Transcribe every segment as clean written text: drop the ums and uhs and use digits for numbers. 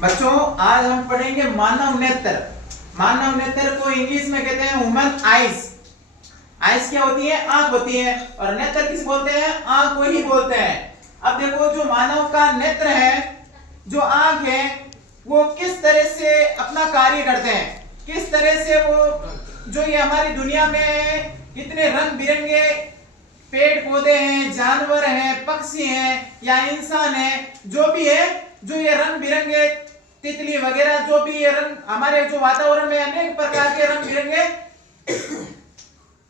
बच्चों आज हम पढ़ेंगे मानव नेत्र। मानव नेत्र को इंग्लिश में कहते हैं ह्यूमन आइज। आइज क्या होती है? आंख होती है। और नेत्र किस बोलते हैं? आंख को ही बोलते हैं। अब देखो जो मानव का नेत्र है, जो आंख है, वो किस तरह से अपना कार्य करते हैं, किस तरह से वो जो ये हमारी दुनिया में कितने रंग बिरंगे पेड़ पौधे हैं, जानवर हैं, पक्षी हैं या इंसान है, जो भी है, जो ये रंग बिरंगे तितली वगैरह, जो भी ये रंग हमारे जो वातावरण में अनेक प्रकार के रंग बिरंगे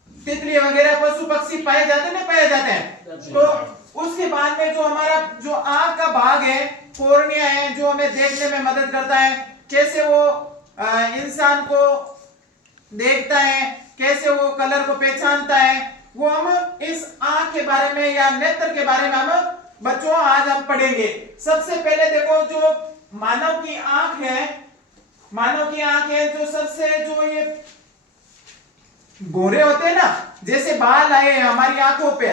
तितली वगैरह पशु पक्षी पाए जाते हैं, पाए जाते हैं। तो उसके बाद में जो हमारा जो आंख का भाग है, कोर्निया है, जो हमें देखने में मदद करता है, कैसे वो इंसान को देखता है, कैसे वो कलर को पहचानता है, वो हम इस आंख के बारे में या नेत्र के बारे में हम बच्चों आज हम पढ़ेंगे। सबसे पहले देखो जो मानव की आंख है, मानव की आंख है जो सबसे जो ये गोरे होते हैं ना, जैसे बाल आए हैं हमारी आंखों पे,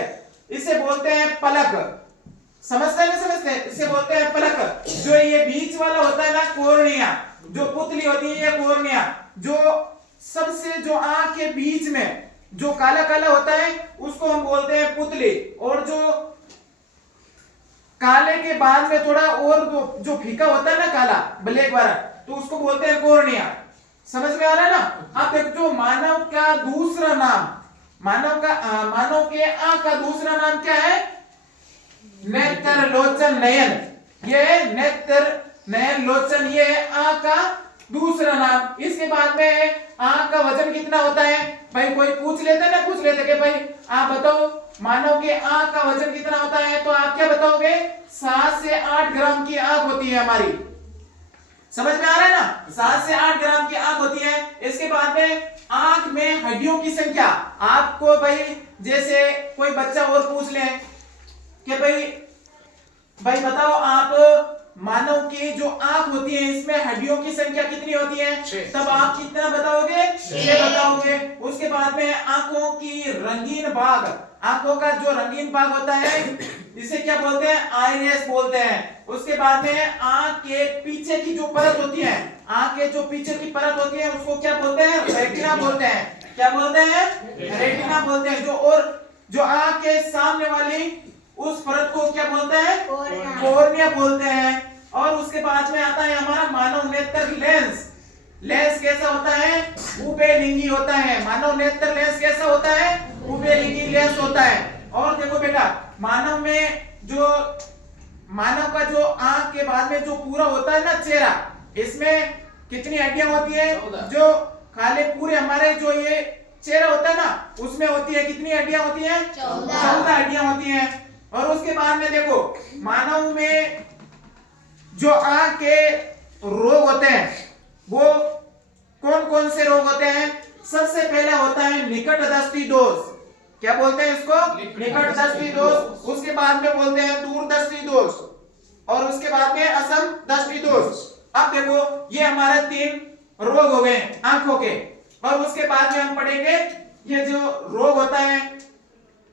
इसे बोलते हैं पलक। समझते हैं? समझते हैं? इसे बोलते हैं पलक। जो ये बीच वाला होता है ना, कोर्निया, जो पुतली होती है ये कोर्निया, जो सबसे जो आंख के बीच में जो काला काला होता है उसको हम बोलते हैं पुतली। और जो काले के बाद में थोड़ा और जो फीका होता है ना, काला ब्लैक वाला, तो उसको बोलते हैं कोर्निया। समझ में आ रहा है ना? आप देखो जो मानव का दूसरा नाम, मानव के आंख का दूसरा नाम क्या है? नेत्र लोचन नयन। ये नेत्र नयन लोचन, ये आंख का दूसरा नाम। इसके बाद में आंख का वजन कितना होता है? भाई कोई पूछ लेते ना, पूछ लेते कि भाई आप बताओ मानव के आंख का वजन कितना होता है, तो आप क्या बताओगे? 7 से 8 ग्राम की आंख होती है हमारी। समझ में आ रहा है ना? 7 से 8 ग्राम की आंख होती है। इसके बाद में आंख में हड्डियों की संख्या, आपको भाई जैसे कोई बच्चा और पूछ ले कि भाई बताओ आप मानव की जो आंख होती है इसमें हड्डियों की संख्या कितनी होती है? तब आप कितना बताओगे? 6 बताओगे। उसके बाद में आंखों की रंगीन भाग, आंखों का जो रंगीन भाग होता है इसे क्या बोलते हैं? आइरिस बोलते हैं। उसके बाद में आंख के पीछे की जो परत होती है, आंख के जो पीछे की परत होती है उसको क्या बोलते हैं? रेटिना बोलते हैं। क्या बोलते हैं? रेटिना बोलते हैं। जो और जो आंख के सामने वाली उस परत को क्या बोलते हैं? कोर्निया बोलते हैं। और उसके बाद में आता है हमारा मानव नेत्र लेंस। लेंस कैसा होता है? उभयलिंगी होता है। मानव नेत्र लेंस कैसा होता है? उभयलिंगी लेंस होता है। और देखो बेटा, मानव में जो मानव का जो आंख के बाद में जो पूरा होता है ना चेहरा, इसमें कितनी हड्डियां होती है? जो खाली पूरे हमारे जो ये चेहरा होता है ना, उसमें होती है कितनी हड्डियां होती हैं? 14 हड्डियां होती हैं। और उसके बाद में देखो मानव में जो आंख के रोग होते हैं वो कौन कौन से रोग होते हैं? सबसे पहले होता है निकट दृष्टि दोष। क्या बोलते हैं इसको? निकट दृष्टि दोष। उसके बाद में बोलते हैं दूर दृष्टि दोष। और उसके बाद में असम दृष्टि दोष। अब देखो ये हमारे 3 रोग हो गए आंखों के। और उसके बाद में हम पढ़ेंगे ये जो रोग होता है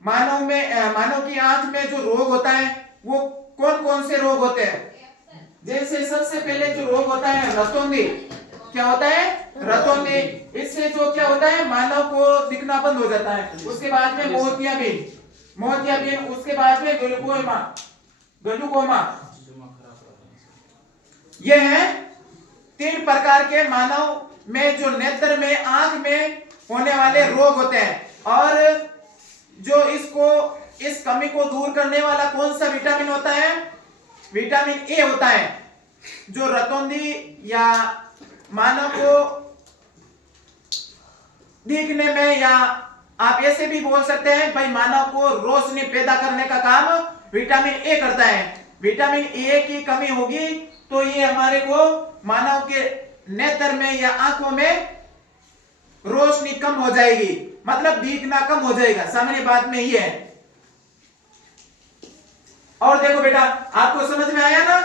मानव में, मानव की आंख में जो रोग होता है वो कौन कौन से रोग होते हैं। जैसे सबसे पहले जो रोग होता है रतौंधी। क्या होता है? रतौंधी। इससे जो क्या होता है, मानव को दिखना बंद हो जाता है। उसके बाद में मोतियाबिंद। उसके बाद में ग्लूकोमा। ये है 3 प्रकार के मानव में जो नेत्र में, आंख में होने वाले रोग होते हैं। और जो इस कमी को दूर करने वाला कौन सा विटामिन होता है? विटामिन ए होता है, जो रतौंधी या मानव को दिखने में, या आप ऐसे भी बोल सकते हैं भाई मानव को रोशनी पैदा करने का काम विटामिन ए करता है। विटामिन ए की कमी होगी तो ये हमारे को मानव के नेत्र में या आंखों में रोशनी कम हो जाएगी, मतलब दिखना कम हो जाएगा। सामान्य बात में ये है। और देखो बेटा, आपको समझ में आया ना?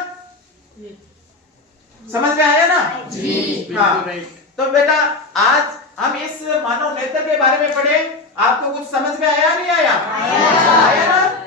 समझ में आया ना? जी। हाँ, तो बेटा आज हम इस मानव नेत्र के बारे में पढ़े। आपको कुछ समझ में आया नहीं आया? आया ना?